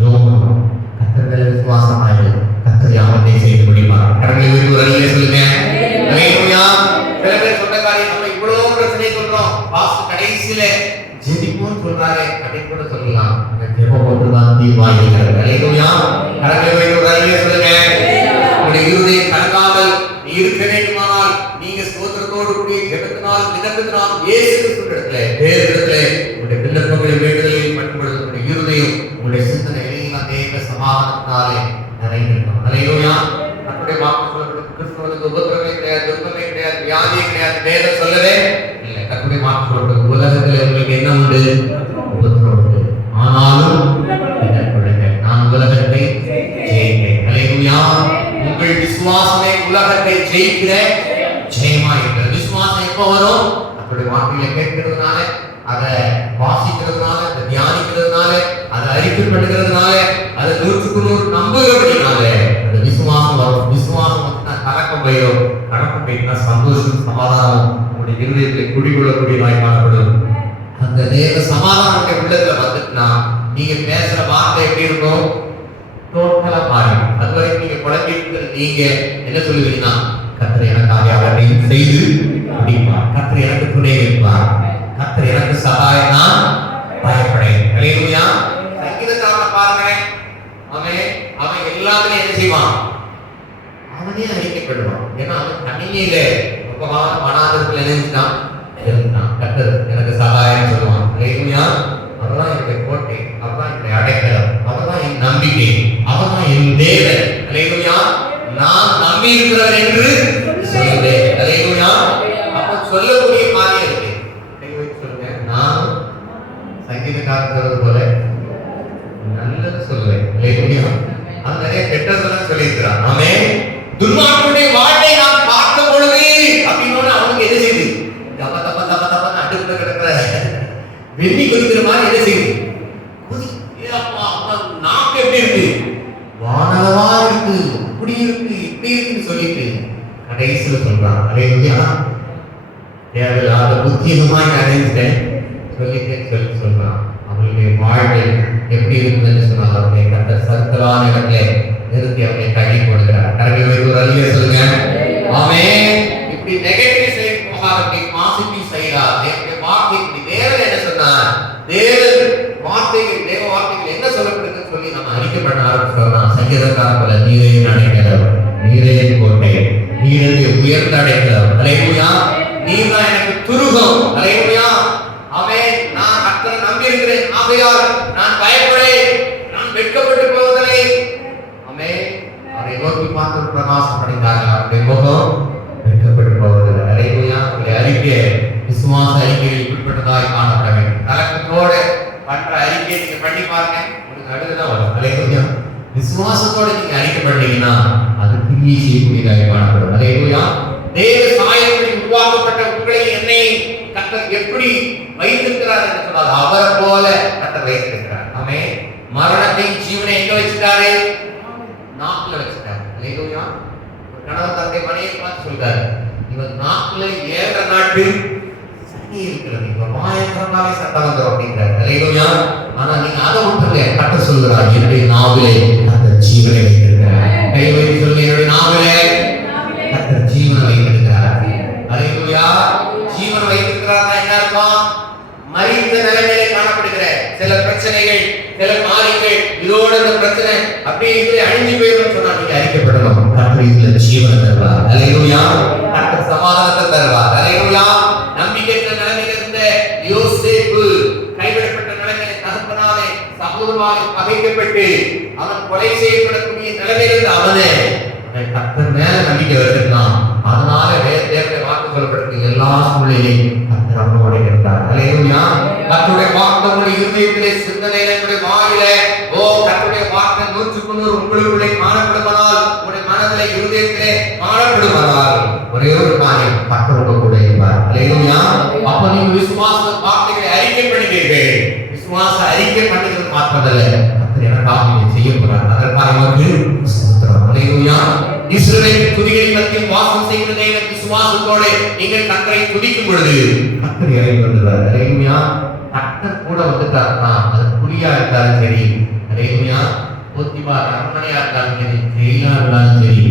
ஜோம் கர்த்தர் மேல விசுவாசமாயிரு, கர்த்தர் யாவற்றையும் செய்து முடிப்பார். கடவுளை விரும்புகிறவர்களே சொல்லுங்க. அல்லேலூயா. சில பேர் சொன்ன காரியம் நம்ம இவ்வளவு பிரச்சனை சொல்றோம், பாஸ்ட் கடைசியில ஜெபிப்போம் சொல்றாரு அப்படின்னு கூட சொல்லலாம். அந்த ஜெபம் ஒன்றுதான் தீர்வாயிருக்கிறது. அல்லேலூயா. கடவுளை விரும்புகிறவர்களே சொல்லுங்க. உங்களுடைய இருதயம் கலங்காமல் இருக்க வேண்டுமானால் நீங்க ஸ்தோத்திரத்தோடு கூடிய ஜெபத்தினால் விண்ணப்பத்தினால் இயேசு கிறிஸ்துவிடத்திலே தேவனிடத்திலே உங்களுடைய விண்ணப்பங்களை வேண்டுதல்களை மட்டுப்படுத்த உங்களுடைய இருதயம் உங்களுடைய சிந்தனை எல்லாம் தேவ சமாதானத்தினாலே நிறைந்திருக்கும். அல்லேலூயா. நம்முடைய வாக்கு சொல்லப்படும் கிறிஸ்துவுக்கு உபத்திரமே கிடையாது, துன்பமே கிடையாது, வியாதியே கிடையாது வேதம் சொல்லவே இல்லை. கர்த்தருடைய வாக்கு சொல்லப்படும் உலகத்தில் உங்களுக்கு என்ன உண்டு? உபத்திரம் உண்டு. ஆனாலும் நான் உலகத்தை ஜெயிக்கிறேன். அல்லேலூயா. உங்கள் விசுவாசமே உலகத்தை ஜெயிக்கிற ஜெயமா இருக்கிறது. விசுவாசம் எப்போ வரும்? நம்முடைய வார்த்தையை கேட்கிறதுனால, அதை வாசிக்கிறதுனால, அதை தியானிக்கிறதுனால, அதை அறிக்கை பண்ணுகிறதுனால, அதை 100க்கு 100 நம்புகிறதுனால அந்த விசுவாசம் வரும். விசுவாசம் வந்து கலக்கம் போயிடும். கலக்கம் போயிட்டா சந்தோஷம் சமாதானம் உங்களுடைய இருதயத்தில் குடிகொள்ளக்கூடியதாய் காணப்படும். அந்த தேவ சமாதானம் உள்ளத்துல வந்துட்டுனா நீங்க பேசுற வார்த்தை எப்படி இருக்கும்? டோட்டலா மாறிடும். அது வரைக்கும் நீங்க குழம்பிட்டு நீங்க என்ன சொல்லுவீங்கன்னா, கர்த்தர் எனக்காக அவரையும் செய்து முடிப்பார், கர்த்தர் எனக்கு துணை இருப்பார், கர்த்தர் எனக்கு சகாயம், நான் பயப்படேன். அல்லேலூயா. சங்கீதக்காரனை பாருங்க, அவன் எல்லாமே என்ன செய்வான்? அவனே அறிக்கைப்படுவான். ஏன்னா அவன் தனிமையில ரொம்ப மனாதரத்துல நினைச்சுட்டான் இருந்தான். கர்த்தர் எனக்கு சகாயம் சொல்லுவான். அல்லேலூயா. அவர்தான் என்னுடைய கோட்டை, அவர்தான் என்னுடைய அடைக்கலம், அவர்தான் என் நம்பிக்கை, அவர்தான் என் தேவன். அல்லேலூயா. நான் நம்பி இருக்கிறவர் என்று சொல்லுவேன். அல்லேலூயா. அப்ப சொல்லக்கூடிய காரியம் இருக்கு. சொல்லுங்க, நான் சங்கீதக்காரர் போல நல்லது சொல்லுவேன். அல்லேலூயா. அது நிறைய கெட்டதெல்லாம் சொல்லியிருக்கிறான். ஆமென். துன்மார்க்கனுடைய வாழ்வை நான் பார்த்த பொழுது வயசுல சொல்றான். அல்லேலூயா. தேவையில்லாத புத்தியமாய் அடைந்துட்டேன் சொல்லி சொல்றான். அவளுடைய வாழ்வு எப்படி இருக்குதுன்னு சொன்னால் அவருடைய கத்த சர்க்கலான இடத்துல நிறுத்தி அவனை கழி கொடுக்கிறார். கரங்களை வைத்து ஒரு அல்லேலூயா சொல்லுங்க. ஆமென். இப்படி நெகட்டிவ் சைடு போகாத பாசிட்டிவ் சைடா தேவனுடைய வார்த்தை தேவன் என்ன சொன்னார், தேவ வார்த்தைகள் என்ன சொல்லப்படுதுன்னு சொல்லி நம்ம அறிக்கப்பட ஆரம்பிச்சோம்னா சங்கீதக்காரன் போல நீரே அடைக்கிறவர், நீரே கோட்டை, நீரே உயர்ந்த அடைக்கிறவர். அல்லேலூயா. நீதான் எனக்கு துருகம். அல்லேலூயா. ஆமென். நான் கர்த்தரை நம்பி இருக்கிறேன், ஆகையால் நான் பயப்படேன், நான் வெட்கப்பட்டு போவதில்லை. ஆமென். அவரை நோக்கி பார்த்து பிரகாசம் அடைந்தார்கள், அவருடைய முகம் வெட்கப்பட்டு போவதில்லை. அல்லேலூயா. உங்களுடைய அறிக்கை விசுவாச அறிக்கையில் உட்பட்டதாய் காணப்பட வேண்டும். கலக்கத்தோடு பண்ற அறிக்கையை நீங்க பண்ணி பாருங்க, உங்களுக்கு அடுத்ததான் வரும். அல்லேலூயா. விசுவாசத்தோட நீங்க அறிக்கை பண்ணீங்கன்னா அது கிரியை செய்யக்கூடியதாக காணப்படும். அல்லேலூயா. தேவ சாயலில் உருவாக்கப்பட்ட உங்களை என்னை கர்த்தர் எப்படி வைத்திருக்கிறார் என்று சொன்னால் அவரை போல கர்த்தர் வைத்திருக்கிறார். ஆமென். மரணத்தை ஜீவனை எங்க வச்சிட்டாரு? நாக்குல வச்சிட்டாரு. அல்லேலூயா. ஒரு கணவன் தந்தை மனைவியை பார்த்து சொல்றாரு, இவன் நாக்குல 7 நாட்டு சனி இருக்கிறது, இவன் வாயத்தினாலே சட்டம் வந்துடும் அப்படிங்கிறார். அல்லேலூயா. ஆனா நீங்க அதை விட்டுருங்க, கர்த்தர் சொல்கிறார், என்னுடைய நாவிலே கர்த்தர் ஜீவனை வைத்திருக்கிறார். கை வைத்து சொல்லுங்க, என்னுடைய நாவிலே கர்த்தர் ஜீவனை வைத்திருக்கிறார். அல்லேலூயா. ஜீவனை வைத்திருக்கிறார் என்ன அர்த்தம்? மரித்த நிலைமையிலே காணப்படுகிற சில பிரச்சனைகள், சில காரியங்கள், இதோட இந்த பிரச்சனை அப்படியே இதுல அழிஞ்சு போயிடும் சொன்னா நீங்க அறிக்கப்படணும், கர்த்தர் இதுல ஜீவனை தருவார். அல்லேலூயா. கர்த்தர் சமாதானத்தை தருவார். அல்லேலூயா. நம்பிக்கையற்ற நிலைமையில இருந்த யோசேப்பு கைவிடப்பட்ட நிலைமையில தகப்பனாலே சகோதரனாலே பகைக்கப்பட்டு அவன் கொலை செய்யப்படக்கூடிய நிலைமையிலிருந்து அவனை கர்த்தர் மேல நம்பிக்கை வச்சிருக்கான். அதனால தேவனுடைய வாக்கு சொல்லப்பட்டிருக்கு, எல்லா சூழ்நிலையிலும் கர்த்தர் அவனோட இருந்தார். அல்லேலூயா. கர்த்தருடைய வாக்கு உங்களுடைய இருதயத்திலே, சிந்தனையிலே, உங்களுடைய வாயிலே, ஓ கர்த்தருடைய வாக்கு 100க்கு 100 உங்களுக்குள்ளே காணப்படுமானால், உங்களுடைய மனதிலே, இருதயத்திலே காணப்படுமானால் ஒரே ஒரு காரியம், கர்த்தர் உங்க கூட இருப்பார். அல்லேலூயா. அப்ப நீங்க விசுவாச வார்த்தைகளை அறிக்கை பண்ணுவீர்கள். விசுவாச அறிக்கை பண்ணுகிறது மாத்திரமல்ல, கர்த்தர் எனக்காக செய்ய போறார். அதற்காக நமக்கு ஸ்தோத்திரம். அல்லேலூயா. இஸ்ரவேலின் துதிகளின் மத்தியில் வாசம் செய்கிற தேவன் விசுவாசத்தோடு நீங்கள் கர்த்தரை துதிக்கும் பொழுது கர்த்தர் இறங்கி வந்துடுவார். அல்லேலூயா. கர்த்தர் கூட வந்துட்டாருன்னா அது குறியா இருந்தாலும் சரி, அல்லேலூயா, போத்திபார் அரண்மனையா இருந்தாலும் சரி, ஜெயிலா இருந்தாலும் சரி,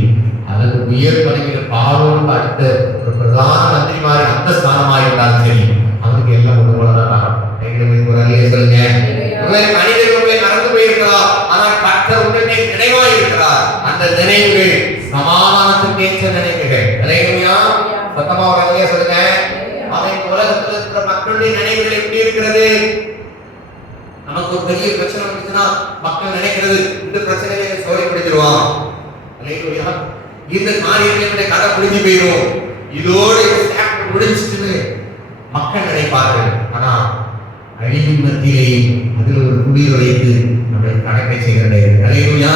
அல்லது உயர் பதவியில் பார்வோனுக்கு அடுத்த ஒரு பிரதான மந்திரி மாதிரி அந்த ஸ்தானமாக இருந்தாலும் சரி, அவருக்கு எல்லாம் ஒன்று போலதான். ஒரு அல்லையே சொல்லுங்க. மனிதர் உங்களை மறந்து போயிருக்கிறார், ஆனால் கர்த்தர் உடனே நினைவாய் இருக்கிறார். அந்த நினைவுகள் சமாதானத்துக்கு ஏற்ற நினைவுகள். அல்லேலூயா. சத்தமா ஒரு அல்லையே சொல்லுங்க. அவன் உலகத்தில் இருக்கிற மக்களுடைய நினைவுகள் எப்படி இருக்கிறது? நமக்கு ஒரு பெரிய பிரச்சனை வந்துச்சுன்னா மக்கள் நினைக்கிறது இந்த பிரச்சனையை சோதனைப்படுத்திடுவான். அல்லேலூயா. இந்த காரியத்தை கதை புரிஞ்சு போயிடும், இதோட முடிச்சுட்டு மக்கள் நினைப்பார்கள். ஆனா அழிவின் மத்தியிலேயும் அதில் ஒரு குளிர் வைத்து நம்மளை கணக்கை செய்கிறது. அல்லேலூயா.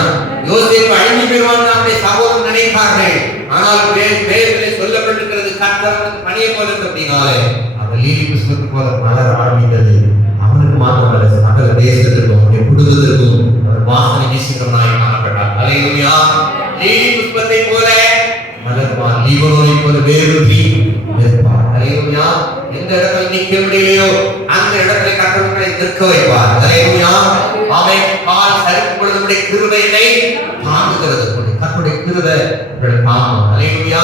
யோசேப்பு அழிஞ்சு போயிடுவான் நம்முடைய சகோதரன் நினைப்பார்கள். ஆனால் வேதத்திலே சொல்லப்பட்டிருக்கிறது, கர்த்தர் பணியை போல அப்படின்னாலே அவன் லீலி புஷ்பத்து போல மலர் ஆரம்பித்தது. அவனுக்கு மாத்திரமல்ல, சகல தேசத்திற்கும் அவனுடைய குடும்பத்திற்கும் அவர் வாசனை வீசுகிறவனாய் காணப்பட்டார். அல்லேலூயா. லீலி புஷ்பத்தை போல மலர்வான், லீபனோனை போல வேரூன்றி நிற்பார். அல்லேலூயா. எந்த இடத்துல நிற்க முடியலையோ அந்த இடத்துல கர்த்தரை நிற்க வைப்பார். அல்லேலூயா. அவன் கால் சறுக்கும் பொழுது நம்முடைய கிருபையை தாங்குகிறது. கர்த்தருடைய கிருபை உங்களை தாங்கும். அல்லேலூயா.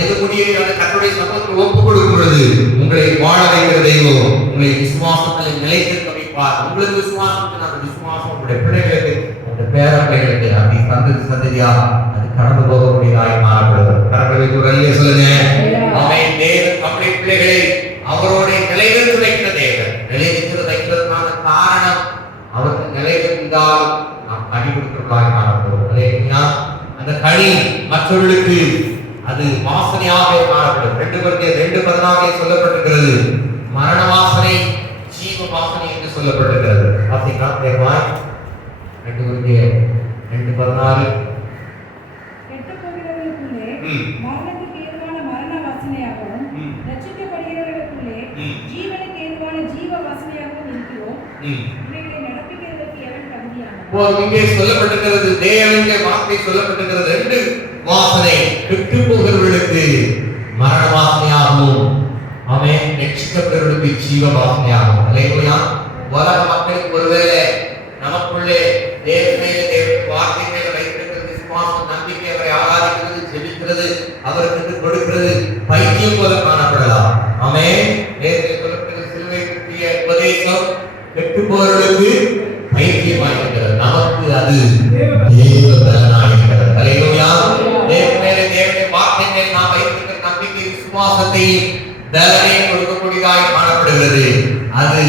எது முடியலையோ அந்த கர்த்தருடைய சமூகத்தில் ஒப்பு கொடுக்கும் பொழுது உங்களை வாழ வைக்கிற தெய்வம் உங்களை விசுவாசத்தில் நிலைத்திருக்க வைப்பார். உங்களுக்கு விசுவாசத்தில் அந்த விசுவாசம் உங்களுடைய பிள்ளைகளுக்கு, உங்களுடைய பேரப்பிள்ளைகளுக்கு அப்படி சந்ததியா அது கடந்து போகக்கூடியதாக மாறப்படுவது. கர்த்தருக்கு ஒரு அல்லேலூயா சொல்லுங்க. அவன் தேவன் நம்முடைய பிள்ளைகளை அவரோட நிலைநிறுத்தி வைக்கிற தேவன். நிலைநிறுத்தி வைக்கிறதுக்கான காரணம் அவருக்கு நிலைநிறுத்தால் நாம் கனி கொடுக்கிறதாக காணப்படும். அல்லேலூயா. அந்த கனி மற்றவர்களுக்கு அது வாசனையாக காணப்படும். 2:16 சொல்லப்பட்டிருக்கிறது, மரண வாசனை, ஜீவ வாசனை என்று சொல்லப்பட்டிருக்கிறது. பார்த்தீங்களா? 2:16 மரணத்துக்கு ஏதுவான மரண வாசனையாகவும் ரட்சிக்கப்படுகிறவர்களுக்குள்ளே ஜீவனுக்கு ஏதுவான ஜீவ வாசனையாகவும் இருக்கிறோம். இவைகளை நடப்பிக்கிறதற்கு எவன் தகுதியானவன்? இங்கே சொல்லப்பட்டிருக்கிறது, தேவனுடைய வார்த்தை சொல்லப்பட்டிருக்கிறது. 2 வாசனை கெட்டு போகிறவர்களுக்கு மரண வாசனையாகவும் அவன் ரட்சிக்கப்படுவதற்கு ஜீவ வாசனையாகும். அல்லேலூயா. உலக மக்களுக்கு ஒருவேளை நமக்குள்ளே தேவனுடைய வார்த்தை மேல வைத்திருக்கிறது விசுவாசம், நம்பிக்கை, அவரை ஆராதிக்கிறது, ஜெபிக்கிறது, அவருக்கு கொடுக்கிறது பைத்தியம் போல காணப்படலாம். ஆமென். தேவனுடைய சொல்லப்படுகிற சிலுவை பற்றிய உபதேசம் கெட்டு போறவர்களுக்கு பைத்தியமாயிருக்கிறது, நமக்கு அது தேவ பலனாயிருக்கிறது. அல்லேலூயா. தேவனுடைய வார்த்தை மேல் நாம் வைத்திருக்கிற நம்பிக்கை, விசுவாசத்தையும் பலனை கொடுக்கக்கூடியதாய் காணப்படுகிறது. அது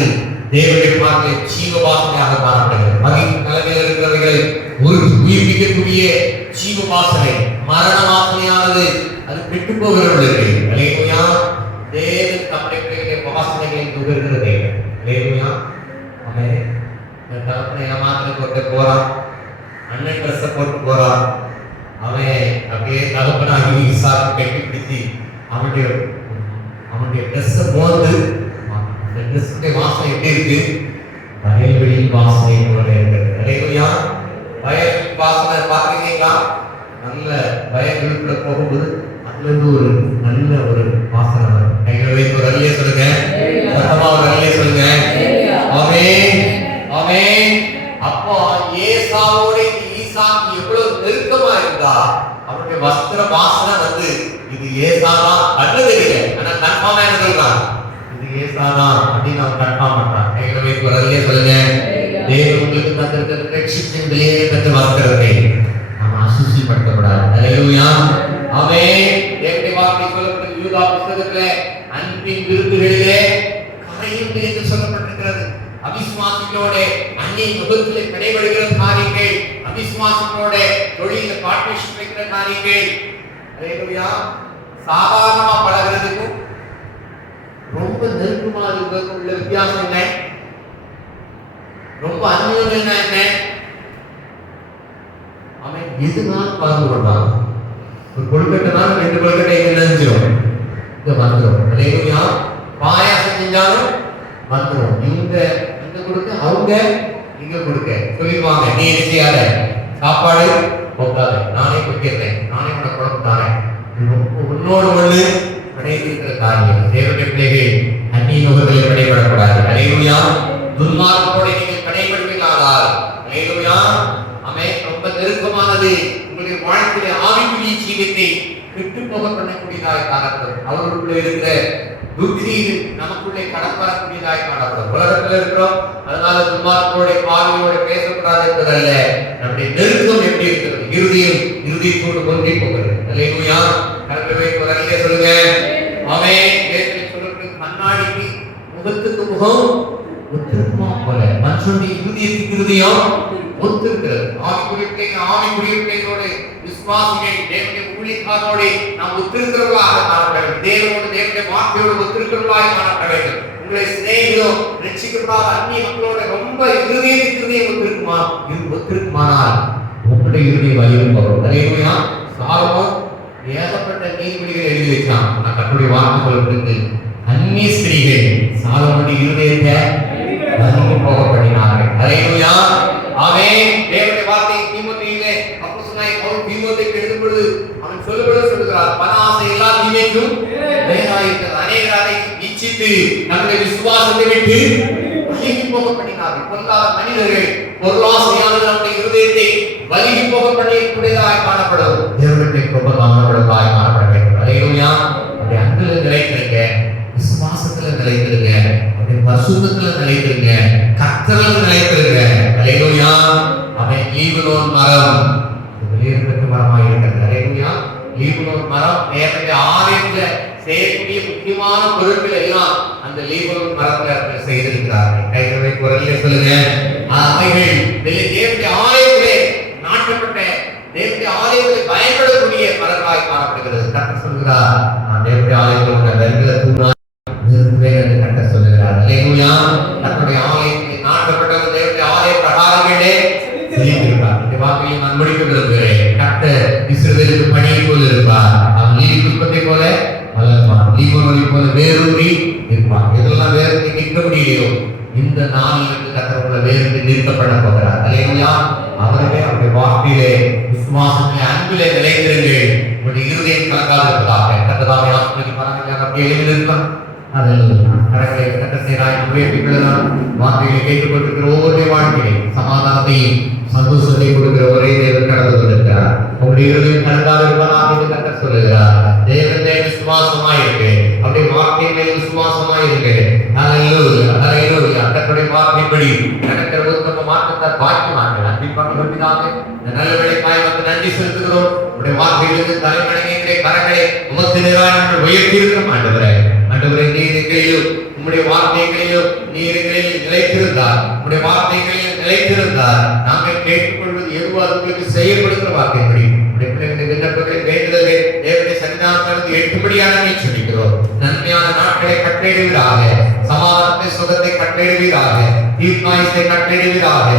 தேவனுடைய பார்வை ஜீவ வாசனையாக காணப்படுகிறது. மகிழ்ச்சி நிலைமையில் இருக்கிறவர்களை உயிர்ப்பிக்கக்கூடிய ஜீவ வாசனை, மரண வாசனையானது அது கெட்டு போகிறவர்களுக்கு. அல்லேலூயா. தேவன் தம்முடைய பிள்ளைகளுடைய வாசனைகளை நுகர்கிற தேவன். அல்லேலூயா. ஆமென். தகப்பனை ஏமாத்திரம் போட்டு போறான், அண்ணன் ட்ரெஸ்ஸை போட்டு போறான். அவன் அப்படியே தகப்பனாகி ஈசாக்கு கட்டி பிடிச்சி அவனுடைய ட்ரெஸ்ஸை மோந்து, அந்த ட்ரெஸ்ஸுடைய வாசனை எப்படி இருக்கு? வயல்வெளியின் வாசனை போல இருக்கிறது. அல்லேலூயா. வயல்வெளி வாசனை பார்த்துருக்கீங்களா? நல்ல வயல்வெளிக்குள்ள போகும்போது அதுல இருந்து ஒரு நல்ல ஒரு வாசனை வரும். கைகளை வைத்து ஒரு அல்லையே சொல்லுங்க, சத்தமா ஒரு அல்லையே சொல்லுங்க. ஆமென், ஆமென். அப்போ ஏசாவோட ஈசாக்கு எவ்வளவு நெருக்கமா இருந்தா அவருடைய வஸ்திர வாசனை வந்து இது ஏசானா கண்ணு தெரியல, ஆனா கன்ஃபார்மா என்ன சொல்றான்? இது ஏசானா அப்படின்னு அவன் கன்ஃபார்ம் பண்றான். கைகளை வைத்து ஒரு அல்லையே சொல்லுங்க. தேவன் உங்களுக்கு தந்திருக்கிற ரட்சிப்பின் விலையை பெற்ற வஸ்திரத்தை நாம் அசுசிப்படுத்தக்கூடாது. அல்லேலூயா. ஆமென். தேவனுடைய வார்த்தை சொல்லப்பட்ட யூதா புத்தகத்திலே அன்பின் விருதுகளிலே கரையுண்டு என்று சொல்லப்பட்டிருக்கிறது. அவிசுவாசிகளோட அந்நிய முகத்திலே கடைபிடிக்கிற காரியங்கள், அவிசுவாசிகளோட தொழில பார்ட்னர்ஷிப் வைக்கிற காரியங்கள். அல்லேலூயா. சாதாரணமா பழகிறதுக்கும் ரொம்ப நெருக்கமா இருக்கிறதுக்கும் உள்ள வித்தியாசம் என்ன? ரொம்ப அந்நியம் என்ன? அவன் எதுனாலும் பகிர்ந்து கொள்வாங்க. ஒரு கொழுக்கட்டைனாலும் 2 கொழுக்கட்டை என்ன செஞ்சிடும்? இங்க வந்துடும். அல்லேலூயா. பாயாசம் செஞ்சாலும் வந்துடும். இவங்க இங்க கொடுக்க, அவங்க இங்க கொடுக்க சொல்லிடுவாங்க. நீ என்ன செய்யாத, சாப்பாடு போகாத, நானே கொடுக்கிறேன், நானே உனக்கு குழம்பு தாரேன். உன்னோடு ஒண்ணு கிடைக்கிற காரியம். தேவனுடைய பிள்ளைகள் அந்நிய நுகர்களை கடைபடக்கூடாது. அல்லேலூயா. துன்மார்க்கோட நீங்கள் கடைபடுவீர்களானால், அல்லேலூயா, ஆமென், ரொம்ப நெருக்கமானது உங்களுடைய வாழ்க்கையில ஆவிக்குரிய ஜீவியத்தை விட்டு போக பண்ணக்கூடியதாய் காணப்படும். அவர்களுக்குள்ள இருக்கிற புத்தி நமக்குள்ளே கடப்படக்கூடியதாய் காணப்படும். உலகத்துல இருக்கிறோம், அதனால துன்மார்க்கோட பாவியோட பேசக்கூடாது என்பதல்ல. நம்முடைய நெருக்கம் எப்படி இருக்கிறது? இருதயத்தோடு ஒன்றி போகிறது. அல்லேலூயா. கர்த்தரை குரலிலே சொல்லுங்க. ஆமென். வேதத்தில் சொல்லப்பட்ட கண்ணாடிக்கு முகத்துக்கு முகம் ஒத்திருக்குமா போல மனுஷனுடைய இருதயத்துக்கு இருதயம் ஒத்திருக்கிறது. ஆவிக்குரியவர்களோட விசுவாசிகள் தேவனுடைய ஊழியக்காரோட நாம் ஒத்திருக்கிறவர்களாக காணப்பட வேண்டும். தேவனோடு தேவனுடைய வார்த்தையோடு ஒத்திருக்கிறவர்களாக காணப்பட வேண்டும். உங்களுடைய சிநேகிதம் ரட்சிக்கப்படாத அந்நிய மக்களோட ரொம்ப இருதயத்துக்கு ஒத்திருக்குமானால் உங்களுடைய இருதயம் வலியும் வரும். அல்லேலூயா. சாலமோன் ஏகப்பட்ட நீதிமொழிகளை எழுதி வச்சான். நான் கர்த்தருடைய வார்த்தை சொல்றது, அந்நிய ஸ்திரீகள் சாலமோனுடைய இருதயத்தை வலிந்து போக பண்ணினார்கள். அல்லேலூயா. ஆமென். தேவனுடைய வார்த்தை தீமோத்தேயுவிலே அப்போஸ்தலனாகிய பவுல் தீமோத்தேயுக்கு எழுதும் பொழுது அவன் சொல்லுகிறார், பணாசை எல்லா தீமைக்கும் வேறாயிருக்கிறது. அநேகர் அதை இச்சித்து நம்முடைய விசுவாசத்தை விட்டு வலிந்து போக பண்ணினார்கள். பொல்லாத மனிதர்கள் பொருளாசையானது நம்முடைய இருதயத்தை வலிந்து போக பண்ணக்கூடியதாய் காணப்படும். தேவனுடைய கிருபை காணப்படுவதாய் காணப்பட வேண்டும். அல்லேலூயா. நம்முடைய அன்பில் நிலைத்திருங்க, விசுவாசத்துல நிலைத்திருங்க, நம்முடைய பரிசுத்தத்துல நிலைத்திருங்க, கர்த்தரில் நிலைத்திருங்க. அல்லேலூயா. அவன் லீபனோன் மரம் வெளியேறப்பட்ட மரமாக இருக்கிறது. அல்லேலூயா. லீபனோன் மரம் தேவனுடைய ஆலயத்துல செய்யக்கூடிய முக்கியமான பொருட்கள் எல்லாம் அந்த லீபனோன் மரத்துல செய்திருக்கிறார்கள். கைகளை குரலிலே சொல்லுங்க. அவைகள் தேவனுடைய ஆலயத்திலே நாட்டப்பட்ட, தேவனுடைய ஆலயத்தில் பயன்படக்கூடிய மரங்களாய் காணப்படுகிறது. கர்த்தர் சொல்கிறார், நான் தேவனுடைய ஆலயத்தில் உள்ள வெண்கல தூணாய் நிறுத்துவேன் என்று கர்த்தர் சொல்கிறார். அல்லேலூயா. கர்த்தருடைய ஆலயத்தில் நாட்டப்பட்ட தேவனுடைய ஆலய பிரகாரங்களே செய்திருக்கிறார். இந்த வார்த்தையை நான் முடிக்க விரும்புகிறேன். கர்த்தர் இஸ்ரவேலுக்கு பணியை போல இருப்பார். அவன் நீதி புஷ்பத்தை போல வளர்ப்பான், லீபனோனை போல வேரூன்றி இருப்பான். இதெல்லாம் வேரூன்றி நிற்க முடியலையோ இந்த நாளிலிருந்து கர்த்தர் வேரூன்றி நிறுத்தப்பட போகிறார். அல்லேலூயா. அவருடைய அவருடைய வார்த்தையிலே விசுவாசத்திலே அன்பிலே நிலைத்திருங்கள். உங்களுடைய இருதயம் கலங்காதிருப்பதாக. கர்த்தராகிய ஆசீர்வதிப்பாராக. அப்படியே எழுந்திருக்கலாம். கரங்களை கட்டசேராய் உயர்த்திக்கொள்ளலாம். வார்த்தைகளை கேட்டுக்கொண்டிருக்கிற ஒவ்வொருடைய வாழ்க்கையை சமாதானத்தையும் சந்தோஷத்தை கொடுக்கிற ஒரே தேவன் கடந்து கொண்டிருக்கிறார். உங்களுடைய இருதயம் கலங்காதிருப்பதாக என்று கர்த்தர் சொல்லுகிறார். தேவனே விசுவாசமாயிருக்கு. அப்படியே வார்த்தையிலே விசுவாசமாயிருக்கு. ஹல்லேலூயா, ஹல்லேலூயா. கர்த்தருடைய வார்த்தைப்படி நடக்கிற உத்தம மாற்றத்தை பாக்கியமாக அன்பிப்பாக வேண்டியதாக இந்த நல்ல வேலைக்காய் வந்து நன்றி செலுத்துகிறோம். உடைய வார்த்தைகளுக்கு தலைமணிகளை கரங்களை உமக்கு நேராக நாங்கள் உயர்த்தி இருக்கிறோம். ஆண்டவரே, ஆண்டவரே, நீர் எங்களையும் உம்முடைய வார்த்தைகளையும் நீர் எங்களில் நிலைத்திருந்தார். உம்முடைய வார்த்தைகளில் நிலைத்திருந்தார். நாங்கள் கேட்டுக்கொள்வது எதுவோ அது உங்களுக்கு செய்யப்படுகிற வார்த்தைப்படி உடைய பிள்ளைகளின் விண்ணப்பங்களை வேண்டுதலை தேவனுடைய சன்னிதானத்திலிருந்து எட்டுப்படியாக நீ சொல்லிக்கிறோம். நன்மையான நாட்களை கட்டளையிடுவீராக, சமாதானத்தை சுகத்தை கட்டளையிடுவீராக, தீர்க்காயத்தை கட்டளையிடுவீராக,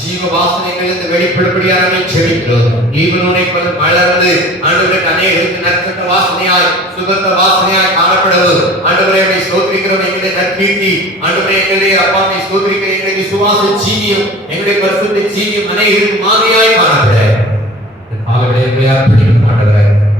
ஜீவ வாசனைகளிலிருந்து வெளிப்படும்படியாக நீ செபிக்கிறோம். ஈவனோனை போல மலர்ந்து ஆண்டவருக்கு அநேகருக்கு நற்கட்ட வாசனையாய் சுகந்த வாசனையாய் காணப்படுவது ஆண்டவரை ஸ்தோத்திரிக்கிறோம். எங்களுடைய நற்கீர்த்தி ஆண்டவரே, எங்களுடைய அப்பாவை ஸ்தோத்திரிக்கிற எங்களுடைய விசுவாச ஜீவியம் எங்களுடைய பரிசுத்த ஜீவியம் அநேகருக்கு மாதிரியாய் காணப்பட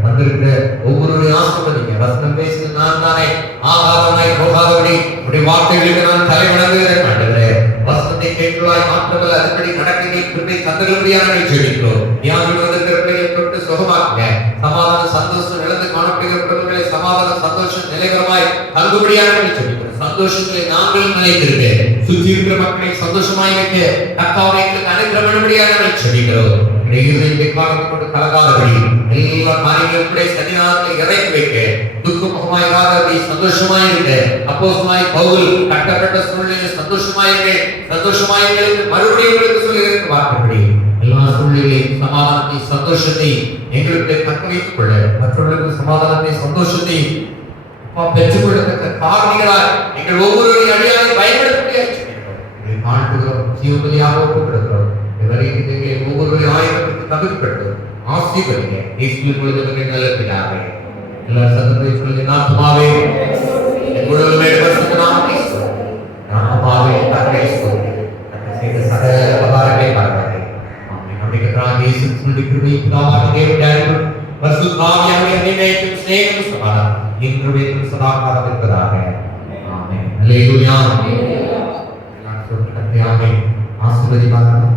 வந்திருக்கிற ஒவ்வொரு ஆசிர்வதிங்க. வசனம் பேசுவது நான் தானே, ஆகாதவனாய் போகாதபடி உடைய வார்த்தைகளுக்கு நான் தலை வணங்குகிறேன். ஆண்டவரே, வசனத்தை கேட்கலாய் மாற்றங்கள் அதன்படி நடக்கையில் கிருபை தந்தரும்படியாக ஜெபிக்கிறோம். வியாதியோடு வந்திருக்கிற பிள்ளைகளை தொட்டு சுகமாக்குங்க. சமாதான சந்தோஷம் இழந்து காணப்படுகிற குடும்பங்களை சமாதான சந்தோஷம் நிலைகரமாய் தங்குபடியாக ஜெபிக்கிறோம். சந்தோஷங்களை நாங்களும் நிலைத்திருக்க, சுற்றி இருக்கிற மக்களை சந்தோஷமாய் வைக்க கர்த்தாவே எங்களுக்கு அனுகிரகம்படியாக ஜெபிக்கிறோம். கொண்டு கலகாதபடி எல்லா காரியங்களுடைய சன்னிதானத்தில் இறக்கி வைக்க துக்கமுகமாய் சந்தோஷமாய் இருக்க அப்போஸ்தலனாய் பவுல் கட்டப்பட்ட சூழ்நிலையில் சந்தோஷமாய் மறுபடியும் உங்களுக்கு சொல்லுகிற வார்த்தைப்படி எல்லா சூழ்நிலையிலும் சமாதானத்தை சந்தோஷத்தை எங்களுக்கு தக்க வைத்துக் கொள்ள மற்றவர்களுக்கு சமாதானத்தை சந்தோஷத்தை பெற்றுக்கொள்ளத்தக்க காரணிகளால் எங்கள் ஒவ்வொருவரையும் அழியாத பயன்படுத்த காண்கிறோம். ஜீவபலியாக ஒப்புக்கொடுக்கிறோம். ஒவ்வொருவரையும் ஆயிரத்திற்கு தகுதிப்பட்டு ஆசீர்வதிங்க. இயேசுவின் மூலமாக நல்ல பிதாவே. எல்லா சத்தத்தை சொல்லி நாமமாவே முழுவதுமே பரிசுத்த நாமத்தை நாமமாவே தன்னை சொல்லி செய்த சகல உபகாரங்களை பாருங்கள். ஆமென். நம்முடைய கர்த்தராகிய இயேசு கிறிஸ்துவின் கிருபை பிதாவாகிய தேவனுடைய அன்பு பரிசுத்த ஆவியானவருடைய நினைவும் ஸ்நேகமும் சமாதானம் இன்றும் சதா காலம் இருப்பதாக. ஆமென். அல்லேலூயா. எல்லாரும் சொல்லி ஆமென். ஆசீர்வதிப்பார்கள்.